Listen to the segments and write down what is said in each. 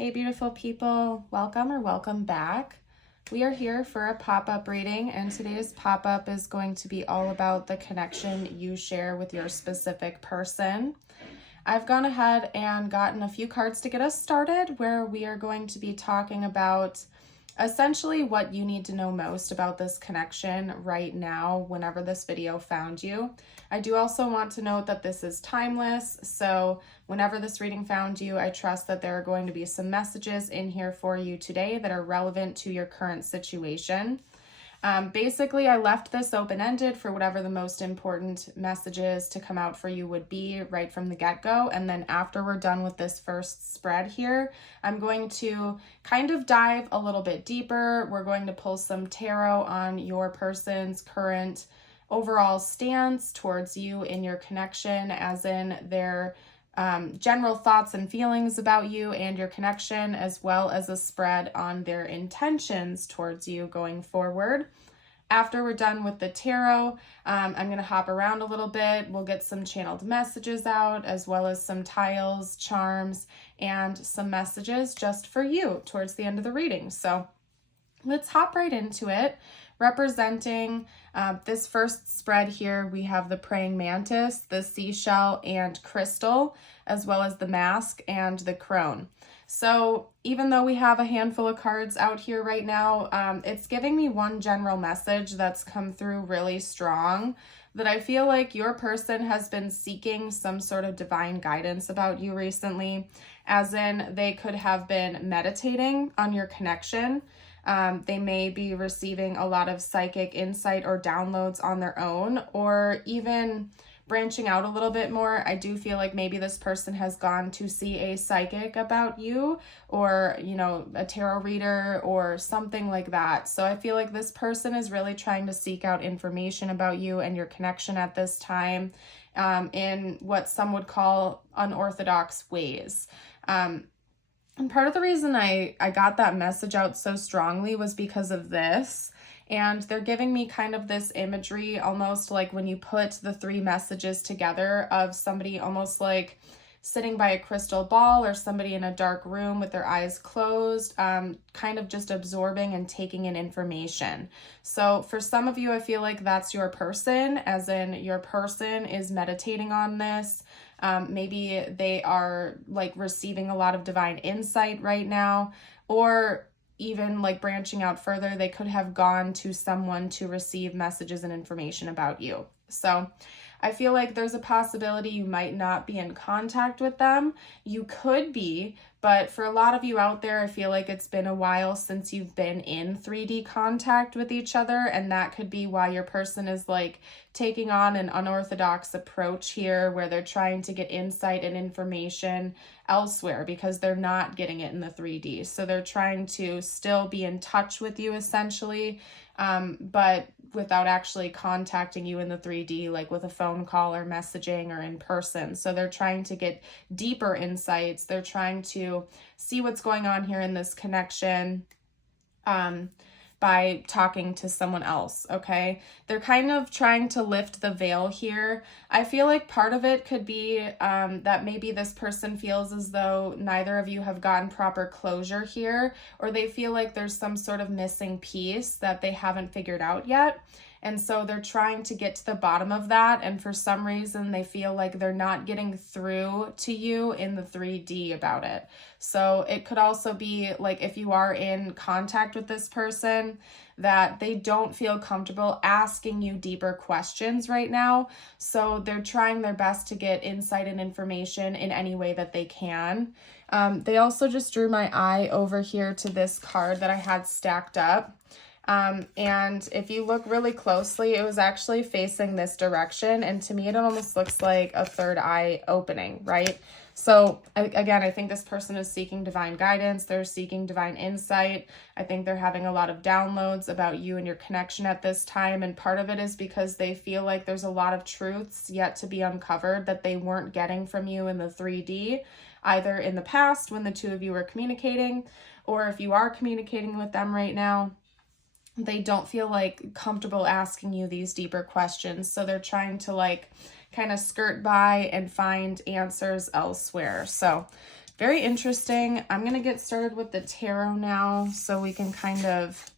Hey beautiful people, welcome or welcome back. We are here for a pop-up reading, and today's pop-up is going to be all about the connection you share with your specific person. I've gone ahead and gotten a few cards to get us started, where we are going to be talking about essentially what you need to know most about this connection right now whenever this video found you. I do also want to note that this is timeless, so whenever this reading found you, I trust that there are going to be some messages in here for you today that are relevant to your current situation. Basically, I left this open-ended for whatever the most important messages to come out for you would be right from the get-go. And then after we're done with this first spread here, I'm going to kind of dive a little bit deeper. We're going to pull some tarot on your person's current overall stance towards you in your connection, as in their general thoughts and feelings about you and your connection, as well as a spread on their intentions towards you going forward. After we're done with the tarot, I'm going to hop around a little bit. We'll get some channeled messages out, as well as some tiles, charms, and some messages just for you towards the end of the reading. So let's hop right into it. Representing this first spread here, we have the praying mantis, the seashell and crystal, as well as the mask and the crone. So even though we have a handful of cards out here right now, it's giving me one general message that's come through really strong, that I feel like your person has been seeking some sort of divine guidance about you recently, as in they could have been meditating on your connection. They may be receiving a lot of psychic insight or downloads on their own, or even branching out a little bit more. I do feel like maybe this person has gone to see a psychic about you, or, a tarot reader or something like that. So I feel like this person is really trying to seek out information about you and your connection at this time, in what some would call unorthodox ways. And part of the reason I got that message out so strongly was because of this. And they're giving me kind of this imagery, almost like when you put the three messages together, of somebody almost like sitting by a crystal ball, or somebody in a dark room with their eyes closed, kind of just absorbing and taking in information. So for some of you, I feel like that's your person, as in your person is meditating on this. Maybe they are like receiving a lot of divine insight right now, or even like branching out further, they could have gone to someone to receive messages and information about you. So I feel like there's a possibility you might not be in contact with them. You could be, but for a lot of you out there, I feel like it's been a while since you've been in 3D contact with each other, and that could be why your person is like taking on an unorthodox approach here, where they're trying to get insight and information elsewhere because they're not getting it in the 3D. So they're trying to still be in touch with you essentially, but without actually contacting you in the 3D, like with a phone call or messaging or in person. So they're trying to get deeper insights. They're trying to see what's going on here in this connection, by talking to someone else, okay? They're kind of trying to lift the veil here. I feel like part of it could be that maybe this person feels as though neither of you have gotten proper closure here, or they feel like there's some sort of missing piece that they haven't figured out yet. And so they're trying to get to the bottom of that, and for some reason they feel like they're not getting through to you in the 3D about it. So it could also be like, if you are in contact with this person, that they don't feel comfortable asking you deeper questions right now. So they're trying their best to get insight and information in any way that they can. They also just drew my eye over here to this card that I had stacked up. And if you look really closely, it was actually facing this direction. And to me, it almost looks like a third eye opening, right? So again, I think this person is seeking divine guidance. They're seeking divine insight. I think they're having a lot of downloads about you and your connection at this time. And part of it is because they feel like there's a lot of truths yet to be uncovered that they weren't getting from you in the 3D, either in the past when the two of you were communicating, or if you are communicating with them right now, they don't feel like comfortable asking you these deeper questions. So they're trying to like kind of skirt by and find answers elsewhere. So Very interesting. I'm going to get started with the tarot now so we can kind of,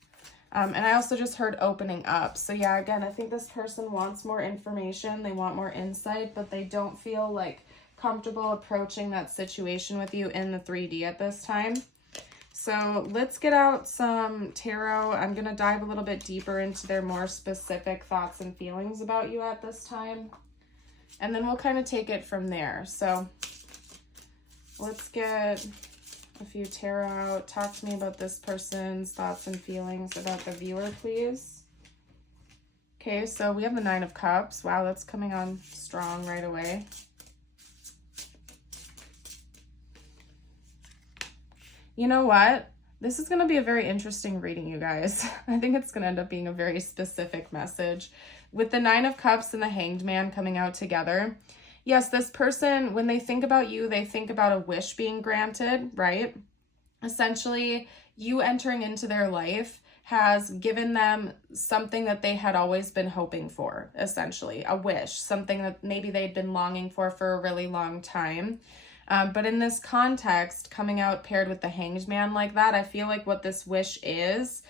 and I also just heard opening up. So yeah, again, I think this person wants more information. They want more insight, but they don't feel like comfortable approaching that situation with you in the 3D at this time. So let's get out some tarot. I'm going to dive a little bit deeper into their more specific thoughts and feelings about you at this time. And then we'll kind of take it from there. So let's get a few tarot out. Talk to me about this person's thoughts and feelings about the viewer, please. Okay, so we have the 9 of Cups. Wow, that's coming on strong right away. You know what? This is going to be a very interesting reading, you guys. I think it's going to end up being a very specific message. With the 9 of Cups and the Hanged Man coming out together, yes, this person, when they think about you, they think about a wish being granted, right? Essentially, you entering into their life has given them something that they had always been hoping for, essentially, a wish, something that maybe they'd been longing for a really long time. But in this context, coming out paired with the Hanged Man like that, I feel like what this wish is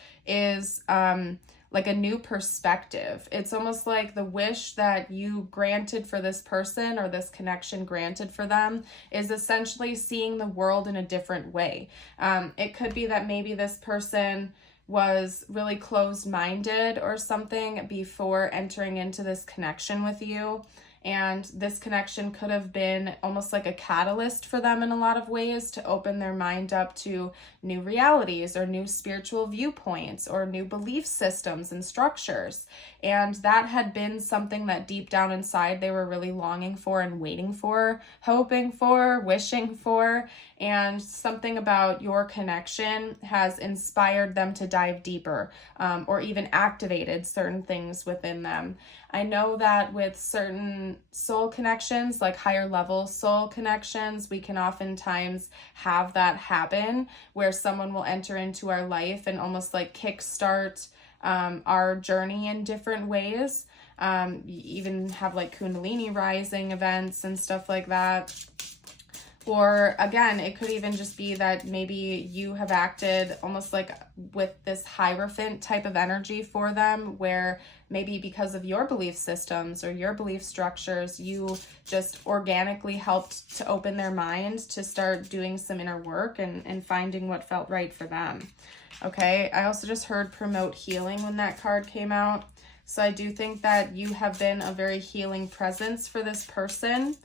like a new perspective. It's almost like the wish that you granted for this person or this connection granted for them is essentially seeing the world in a different way. It could be that maybe this person was really closed-minded or something before entering into this connection with you. And this connection could have been almost like a catalyst for them in a lot of ways to open their mind up to new realities or new spiritual viewpoints or new belief systems and structures. And that had been something that deep down inside they were really longing for and waiting for, hoping for, wishing for. And something about your connection has inspired them to dive deeper or even activated certain things within them. I know that with certain soul connections, like higher level soul connections, we can oftentimes have that happen where someone will enter into our life and almost like kickstart our journey in different ways. You even have like Kundalini rising events and stuff like that. Or again, it could even just be that maybe you have acted almost like with this Hierophant type of energy for them, where maybe because of your belief systems or your belief structures, you just organically helped to open their mind to start doing some inner work and finding what felt right for them. Okay, I also just heard promote healing when that card came out. So I do think that you have been a very healing presence for this person.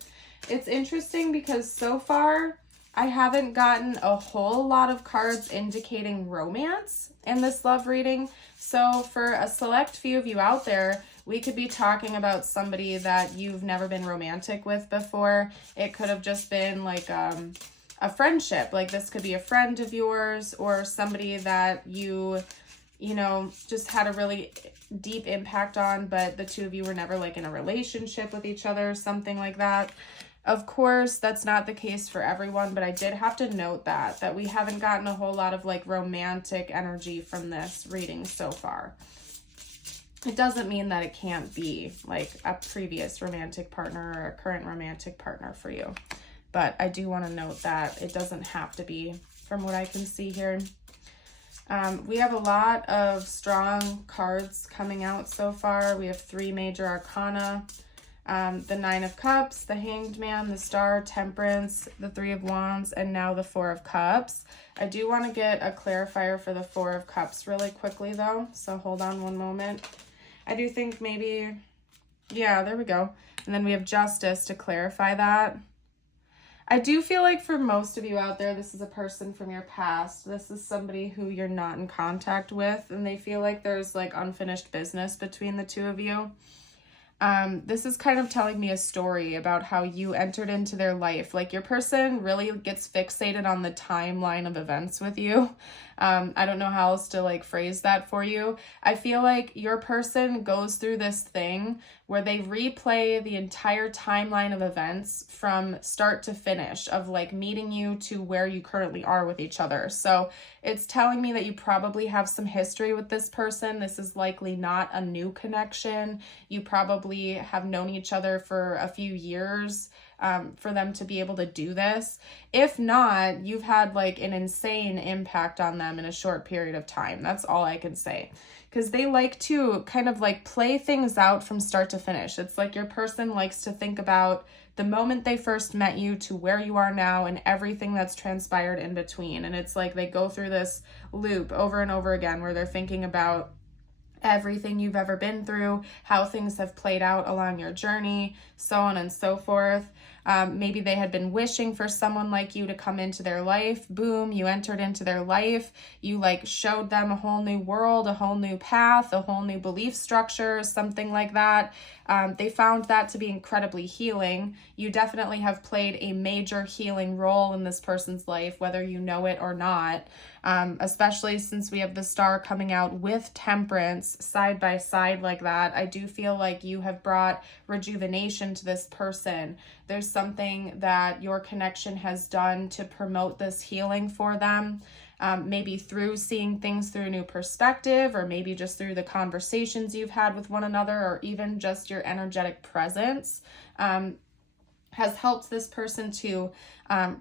It's interesting because so far I haven't gotten a whole lot of cards indicating romance in this love reading. So for a select few of you out there, we could be talking about somebody that you've never been romantic with before. It could have just been like a friendship. Like this could be a friend of yours or somebody that you know, just had a really deep impact on, but the two of you were never like in a relationship with each other, something like that. Of course, that's not the case for everyone, but I did have to note that we haven't gotten a whole lot of like romantic energy from this reading so far. It doesn't mean that it can't be like a previous romantic partner or a current romantic partner for you. But I do want to note that it doesn't have to be, from what I can see here. We have a lot of strong cards coming out so far. We have 3 major arcana. The 9 of Cups, the Hanged Man, the Star, Temperance, the 3 of Wands, and now the 4 of Cups. I do want to get a clarifier for the 4 of Cups really quickly though, so hold on one moment. I do think maybe, yeah, there we go. And then we have Justice to clarify that. I do feel like for most of you out there, this is a person from your past. This is somebody who you're not in contact with, and they feel like there's like unfinished business between the two of you. This is kind of telling me a story about how you entered into their life. Like your person really gets fixated on the timeline of events with you. I don't know how else to like phrase that for you. I feel like your person goes through this thing where they replay the entire timeline of events from start to finish of like meeting you to where you currently are with each other. So it's telling me that you probably have some history with this person. This is likely not a new connection. You probably have known each other for a few years. for them to be able to do this. If not, you've had like an insane impact on them in a short period of time. That's all I can say. Because they like to kind of like play things out from start to finish. It's like your person likes to think about the moment they first met you to where you are now and everything that's transpired in between. And it's like they go through this loop over and over again where they're thinking about everything you've ever been through, how things have played out along your journey, so on and so forth. Maybe they had been wishing for someone like you to come into their life. Boom, you entered into their life. You like showed them a whole new world, a whole new path, a whole new belief structure, something like that. They found that to be incredibly healing. You definitely have played a major healing role in this person's life, whether you know it or not. Especially since we have the star coming out with Temperance side by side like that. I do feel like you have brought rejuvenation to this person. There's something that your connection has done to promote this healing for them. Maybe through seeing things through a new perspective, or maybe just through the conversations you've had with one another, or even just your energetic presence. Has helped this person to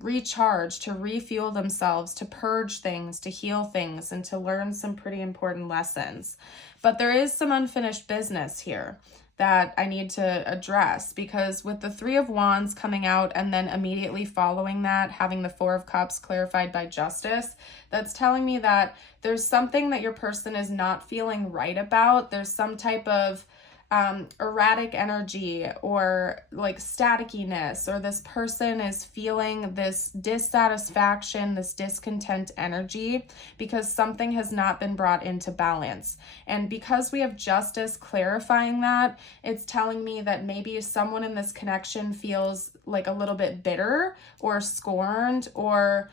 recharge, to refuel themselves, to purge things, to heal things, and to learn some pretty important lessons. But there is some unfinished business here that I need to address, because with the Three of Wands coming out and then immediately following that, having the Four of Cups clarified by Justice, that's telling me that there's something that your person is not feeling right about. There's some type of erratic energy or like statickiness, or this person is feeling this dissatisfaction, this discontent energy because something has not been brought into balance. And because we have Justice clarifying that, it's telling me that maybe someone in this connection feels like a little bit bitter or scorned or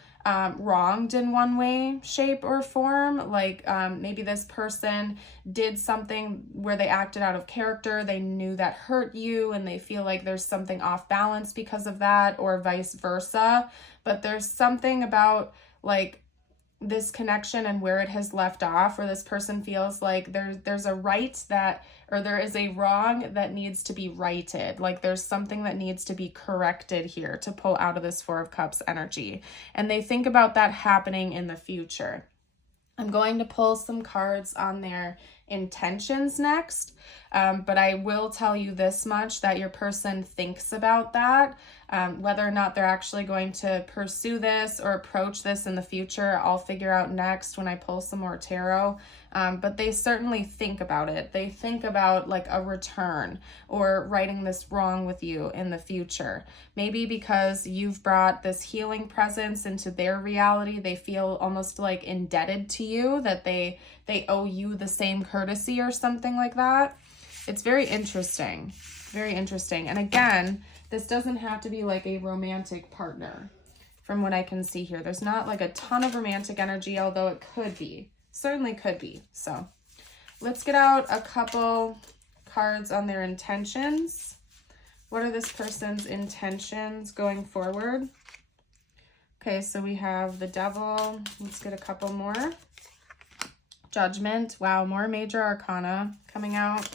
wronged in one way, shape, or form. Like maybe this person did something where they acted out of character, they knew that hurt you, and they feel like there's something off balance because of that, or vice versa. But there's something about like this connection and where it has left off, where this person feels like there's a right that, or there is a wrong that needs to be righted. Like there's something that needs to be corrected here to pull out of this Four of Cups energy. And they think about that happening in the future. I'm going to pull some cards on their intentions next, but I will tell you this much, that your person thinks about that. Whether or not they're actually going to pursue this or approach this in the future, I'll figure out next when I pull some more tarot. But they certainly think about it. They think about like a return or righting this wrong with you in the future. Maybe because you've brought this healing presence into their reality, they feel almost like indebted to you, that they owe you the same courtesy or something like that. It's very interesting. Very interesting. And again, this doesn't have to be like a romantic partner from what I can see here. There's not like a ton of romantic energy, although it could be. Certainly could be. So let's get out a couple cards on their intentions. What are this person's intentions going forward? Okay, so we have the Devil. Let's get a couple more. Judgment. Wow, more major arcana coming out.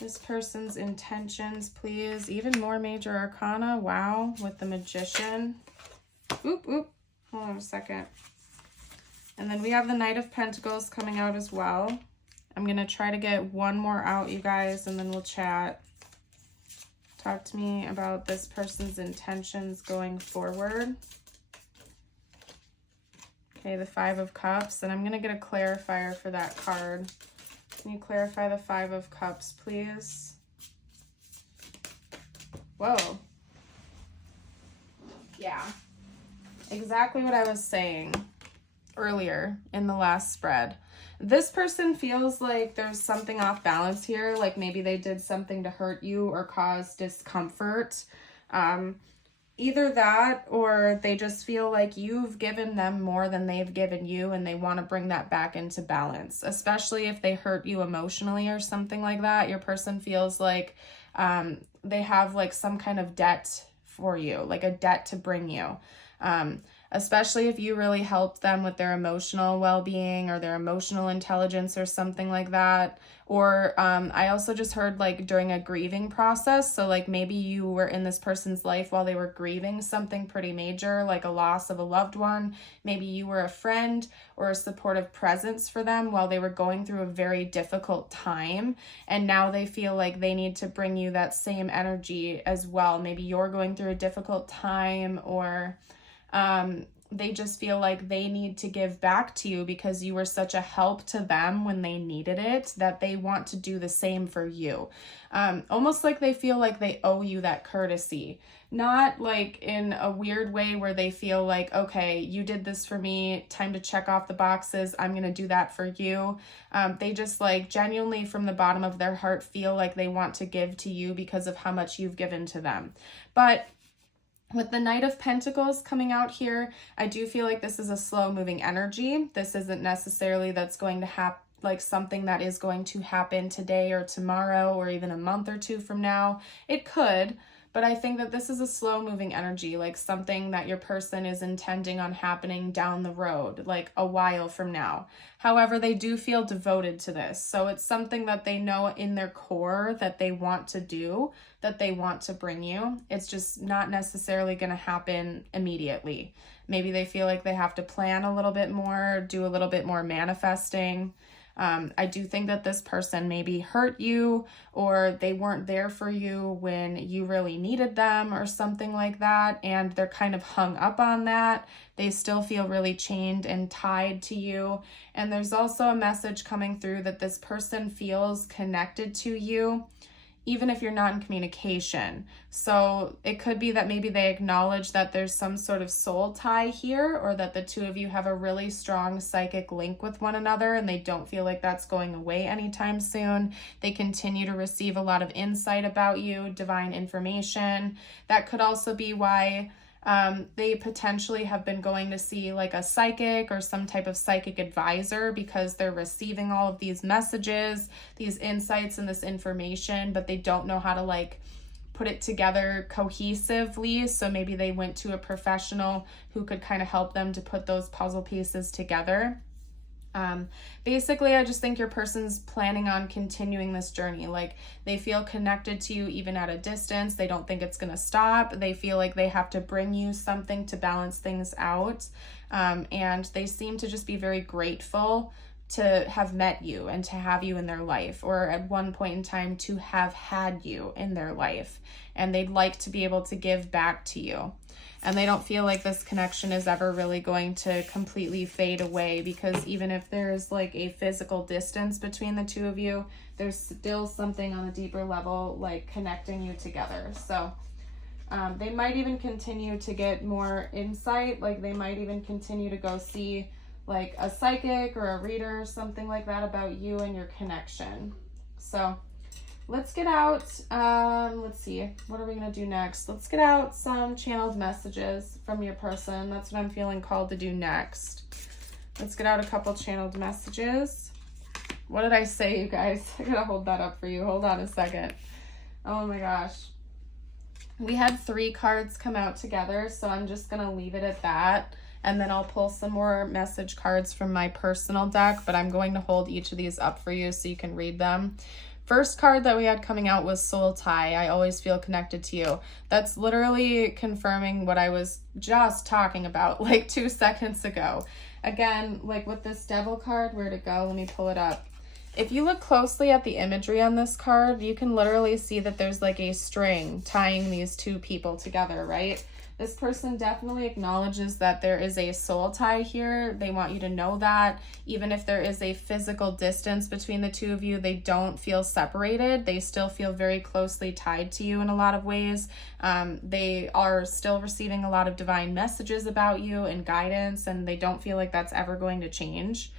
This person's intentions, please. Even more major arcana. Wow, with the Magician. Oop. Hold on a second. And then we have the Knight of Pentacles coming out as well. I'm going to try to get one more out, you guys, and then we'll chat. Talk to me about this person's intentions going forward. Okay, the Five of Cups. And I'm going to get a clarifier for that card. Can you clarify the Five of Cups, please? Whoa. Yeah. Exactly what I was saying earlier in the last spread. This person feels like there's something off balance here. Like maybe they did something to hurt you or cause discomfort. Either that, or they just feel like you've given them more than they've given you, and they want to bring that back into balance, especially if they hurt you emotionally or something like that. Your person feels like they have like some kind of debt for you, like a debt to bring you. especially if you really helped them with their emotional well-being or their emotional intelligence or something like that. Or I also just heard like during a grieving process. So like maybe you were in this person's life while they were grieving something pretty major, like a loss of a loved one. Maybe you were a friend or a supportive presence for them while they were going through a very difficult time. And now they feel like they need to bring you that same energy as well. Maybe you're going through a difficult time, or they just feel like they need to give back to you because you were such a help to them when they needed it, that they want to do the same for you. Almost like they feel like they owe you that courtesy. Not like in a weird way where they feel like, okay, you did this for me, time to check off the boxes, I'm going to do that for you. They just like genuinely from the bottom of their heart feel like they want to give to you because of how much you've given to them. But with the Knight of Pentacles coming out here, I do feel like this is a slow moving energy. This isn't necessarily that's going to happen, like something that is going to happen today or tomorrow or even a month or two from now. It could, but I think that this is a slow moving energy, like something that your person is intending on happening down the road, like a while from now. However, they do feel devoted to this. So it's something that they know in their core that they want to do, that they want to bring you. It's just not necessarily going to happen immediately. Maybe they feel like they have to plan a little bit more, do a little bit more manifesting. I do think that this person maybe hurt you, or they weren't there for you when you really needed them or something like that, and they're kind of hung up on that. They still feel really chained and tied to you. And there's also a message coming through that this person feels connected to you, even if you're not in communication. So it could be that maybe they acknowledge that there's some sort of soul tie here, or that the two of you have a really strong psychic link with one another and they don't feel like that's going away anytime soon. They continue to receive a lot of insight about you, divine information. That could also be why they potentially have been going to see like a psychic or some type of psychic advisor, because they're receiving all of these messages, these insights and this information, but they don't know how to like put it together cohesively. So maybe they went to a professional who could kind of help them to put those puzzle pieces together. Basically, I just think your person's planning on continuing this journey. Like they feel connected to you even at a distance. They don't think it's going to stop. They feel like they have to bring you something to balance things out. And they seem to just be very grateful to have met you and to have you in their life, or at one point in time to have had you in their life. And they'd like to be able to give back to you. And they don't feel like this connection is ever really going to completely fade away, because even if there's like a physical distance between the two of you, there's still something on a deeper level like connecting you together. So they might even continue to get more insight. Like they might even continue to go see like a psychic or a reader or something like that about you and your connection. So let's get out, let's see, what are we going to do next? Let's get out some channeled messages from your person. That's what I'm feeling called to do next. Let's get out a couple channeled messages. What did I say, you guys? I gotta hold that up for you. Hold on a second. Oh my gosh. We had 3 cards come out together, so I'm just going to leave it at that. And then I'll pull some more message cards from my personal deck, but I'm going to hold each of these up for you so you can read them. First card that we had coming out was Soul Tie. I always feel connected to you. That's literally confirming what I was just talking about like 2 seconds ago. Again, like with this Devil card, where'd it go? Let me pull it up. If you look closely at the imagery on this card, you can literally see that there's like a string tying these 2 people together, right? This person definitely acknowledges that there is a soul tie here. They want you to know that. Even if there is a physical distance between the 2 of you, they don't feel separated. They still feel very closely tied to you in a lot of ways. They are still receiving a lot of divine messages about you and guidance, and they don't feel like that's ever going to change.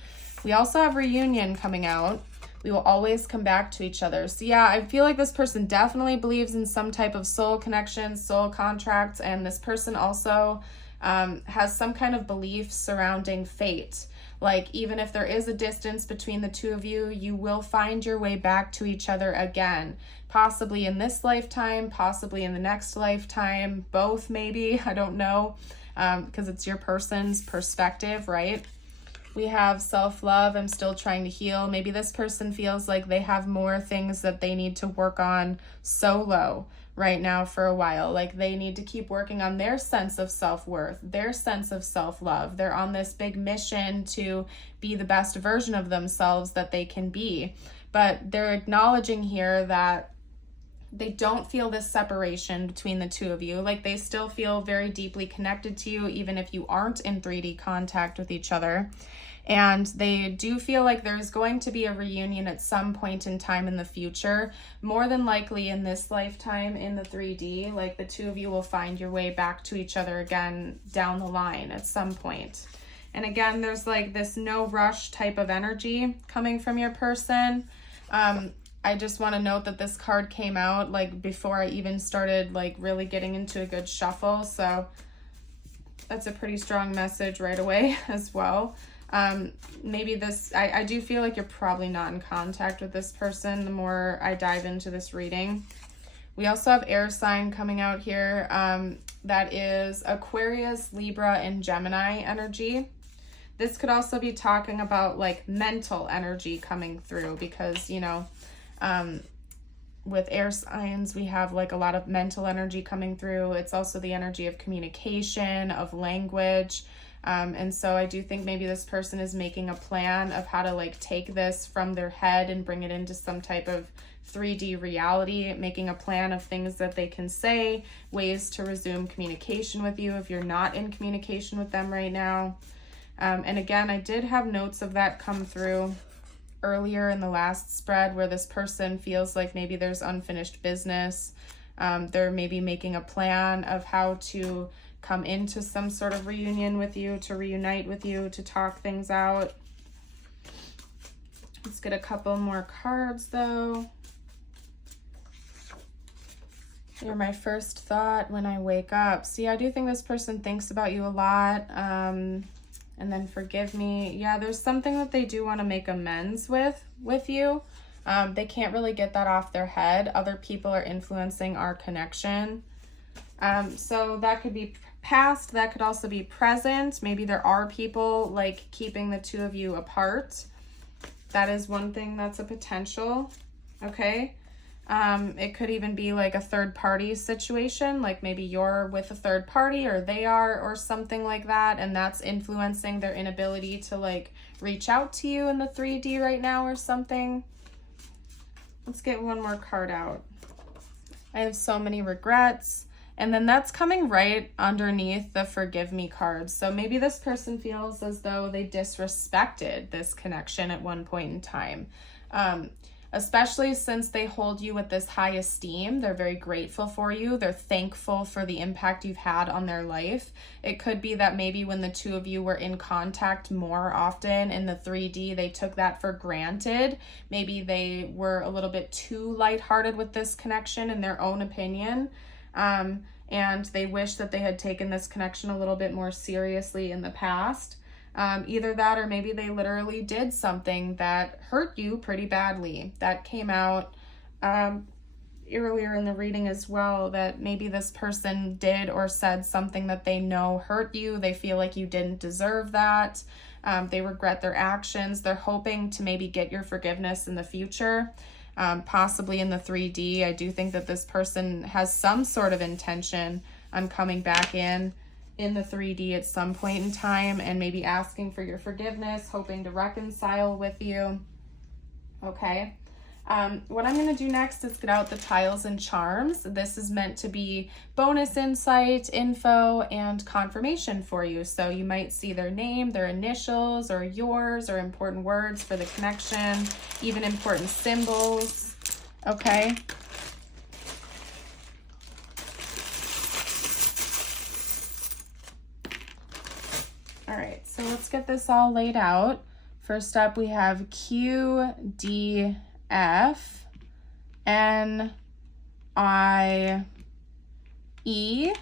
We also have Reunion coming out. We will always come back to each other. So yeah, I feel like this person definitely believes in some type of soul connection, soul contracts, and this person also has some kind of belief surrounding fate. Like even if there is a distance between the 2 of you, you will find your way back to each other again. Possibly in this lifetime, possibly in the next lifetime, both maybe, I don't know. because it's your person's perspective, right? We have self-love. I'm still trying to heal. Maybe this person feels like they have more things that they need to work on solo right now for a while. Like they need to keep working on their sense of self-worth, their sense of self-love. They're on this big mission to be the best version of themselves that they can be. But they're acknowledging here that they don't feel this separation between the two of you. Like they still feel very deeply connected to you, even if you aren't in 3D contact with each other. And they do feel like there's going to be a reunion at some point in time in the future, more than likely in this lifetime in the 3D. Like the two of you will find your way back to each other again down the line at some point. And again, there's like this no rush type of energy coming from your person. I just want to note that this card came out like before I even started like really getting into a good shuffle. So that's a pretty strong message right away as well. Maybe this, I do feel like you're probably not in contact with this person the more I dive into this reading. We also have air sign coming out here. That is Aquarius, Libra, and Gemini energy. This could also be talking about like mental energy coming through because, you know, with air signs, we have like a lot of mental energy coming through. It's also the energy of communication, of language. And so I do think maybe this person is making a plan of how to like take this from their head and bring it into some type of 3D reality, making a plan of things that they can say, ways to resume communication with you if you're not in communication with them right now. And again, I did have notes of that come through earlier in the last spread where this person feels like maybe there's unfinished business. They're maybe making a plan of how to come into some sort of reunion with you, to reunite with you, to talk things out. Let's get a couple more cards though. You're my first thought when I wake up. See, I do think this person thinks about you a lot. And then forgive me. Yeah, there's something that they do want to make amends with you. They can't really get that off their head. Other people are influencing our connection. So that could be past, that could also be present. Maybe there are people like keeping the two of you apart. That is one thing that's a potential. Okay. It could even be like a third party situation, like maybe you're with a third party or they are or something like that, and that's influencing their inability to like reach out to you in the 3D right now or something. Let's get one more card out. I have so many regrets. And then that's coming right underneath the forgive me cards. So maybe this person feels as though they disrespected this connection at one point in time. Especially since they hold you with this high esteem. They're very grateful for you. They're thankful for the impact you've had on their life. It could be that maybe when the two of you were in contact more often in the 3D, they took that for granted. Maybe they were a little bit too lighthearted with this connection in their own opinion. And they wish that they had taken this connection a little bit more seriously in the past. Either that or maybe they literally did something that hurt you pretty badly. That came out earlier in the reading as well, that maybe this person did or said something that they know hurt you. They feel like you didn't deserve that. They regret their actions. They're hoping to maybe get your forgiveness in the future. Possibly in the 3D. I do think that this person has some sort of intention on coming back in the 3D at some point in time and maybe asking for your forgiveness, hoping to reconcile with you. Okay. What I'm going to do next is get out the tiles and charms. This is meant to be bonus insight, info, and confirmation for you. So you might see their name, their initials, or yours, or important words for the connection, even important symbols. Okay. All right, so let's get this all laid out. First up, we have Q, D, F, N, I, E,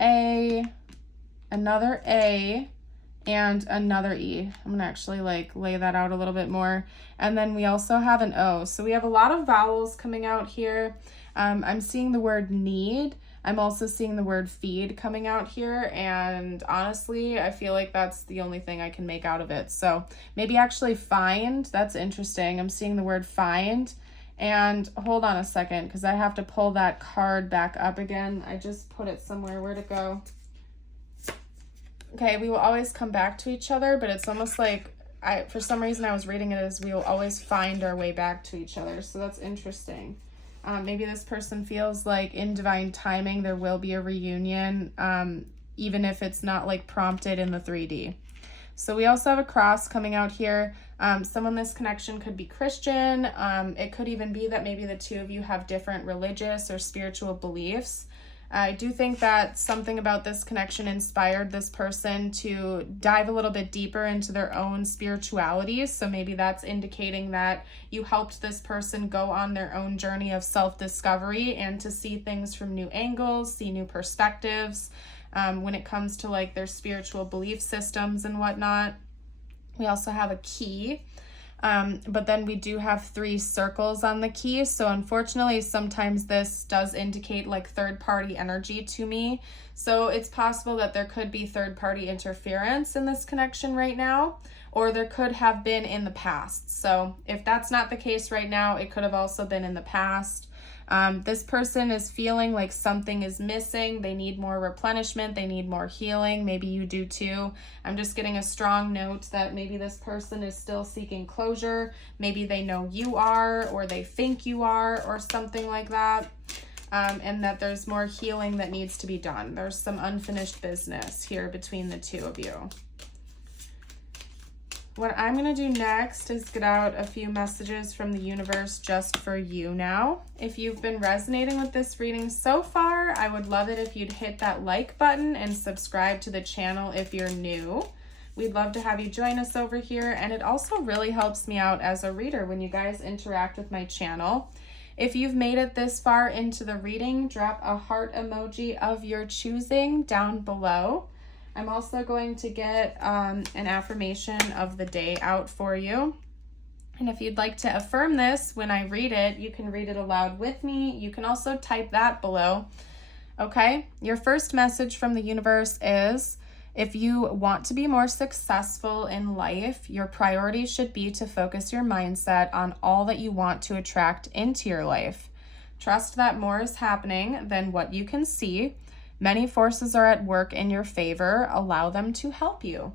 A, another A, and another E. I'm gonna actually like lay that out a little bit more. And then we also have an O. So we have a lot of vowels coming out here. I'm seeing the word need. I'm also seeing the word feed coming out here, and honestly, I feel like that's the only thing I can make out of it. So maybe actually find. That's interesting. I'm seeing the word find. And hold on a second, because I have to pull that card back up again. I just put it somewhere. Where'd it go? Okay, we will always come back to each other, but it's almost like, for some reason I was reading it as we will always find our way back to each other. So that's interesting. Maybe this person feels like in divine timing there will be a reunion, even if it's not like prompted in the 3D. So we also have a cross coming out here. Someone in this connection could be Christian. It could even be that maybe the two of you have different religious or spiritual beliefs. I do think that something about this connection inspired this person to dive a little bit deeper into their own spirituality. So maybe that's indicating that you helped this person go on their own journey of self-discovery and to see things from new angles, see new perspectives when it comes to like their spiritual belief systems and whatnot. We also have a key. But then we do have 3 circles on the key. So unfortunately, sometimes this does indicate like third-party energy to me. So it's possible that there could be third-party interference in this connection right now, or there could have been in the past. So if that's not the case right now, it could have also been in the past. This person is feeling like something is missing. They need more replenishment. They need more healing. Maybe you do too. I'm just getting a strong note that maybe this person is still seeking closure. Maybe they know you are, or they think you are, or something like that. And that there's more healing that needs to be done. There's some unfinished business here between the two of you. What I'm going to do next is get out a few messages from the universe just for you now. If you've been resonating with this reading so far, I would love it if you'd hit that like button and subscribe to the channel if you're new. We'd love to have you join us over here, and it also really helps me out as a reader when you guys interact with my channel. If you've made it this far into the reading, drop a heart emoji of your choosing down below. I'm also going to get an affirmation of the day out for you. And if you'd like to affirm this when I read it, you can read it aloud with me. You can also type that below. Okay, your first message from the universe is, if you want to be more successful in life, your priority should be to focus your mindset on all that you want to attract into your life. Trust that more is happening than what you can see. Many forces are at work in your favor. Allow them to help you.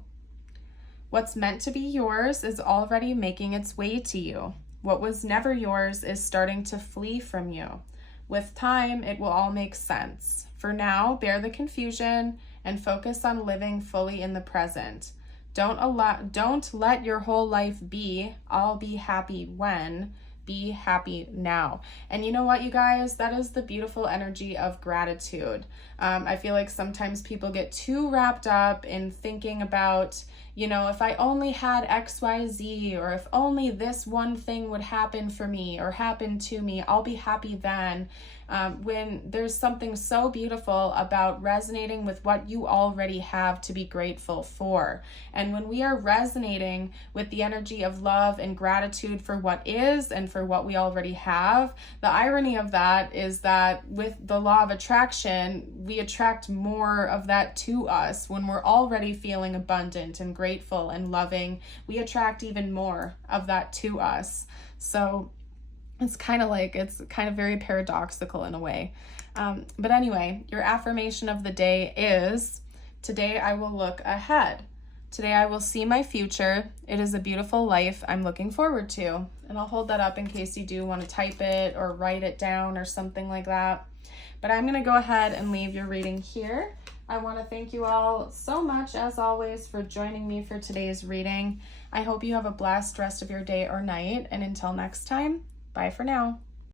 What's meant to be yours is already making its way to you. What was never yours is starting to flee from you. With time, it will all make sense. For now, bear the confusion and focus on living fully in the present. Don't let your whole life be, I'll be happy when. Be happy now. And you know what, you guys? That is the beautiful energy of gratitude. I feel like sometimes people get too wrapped up in thinking about, you know, if I only had XYZ, or if only this one thing would happen for me or happen to me, I'll be happy then. When there's something so beautiful about resonating with what you already have to be grateful for. And when we are resonating with the energy of love and gratitude for what is and for what we already have, the irony of that is that with the law of attraction, we attract more of that to us. When we're already feeling abundant and grateful and loving, we attract even more of that to us. So it's kind of very paradoxical in a way. But anyway, your affirmation of the day is, today I will look ahead. Today I will see my future. It is a beautiful life I'm looking forward to. And I'll hold that up in case you do want to type it or write it down or something like that. But I'm going to go ahead and leave your reading here. I want to thank you all so much, as always, for joining me for today's reading. I hope you have a blessed rest of your day or night. And until next time, bye for now.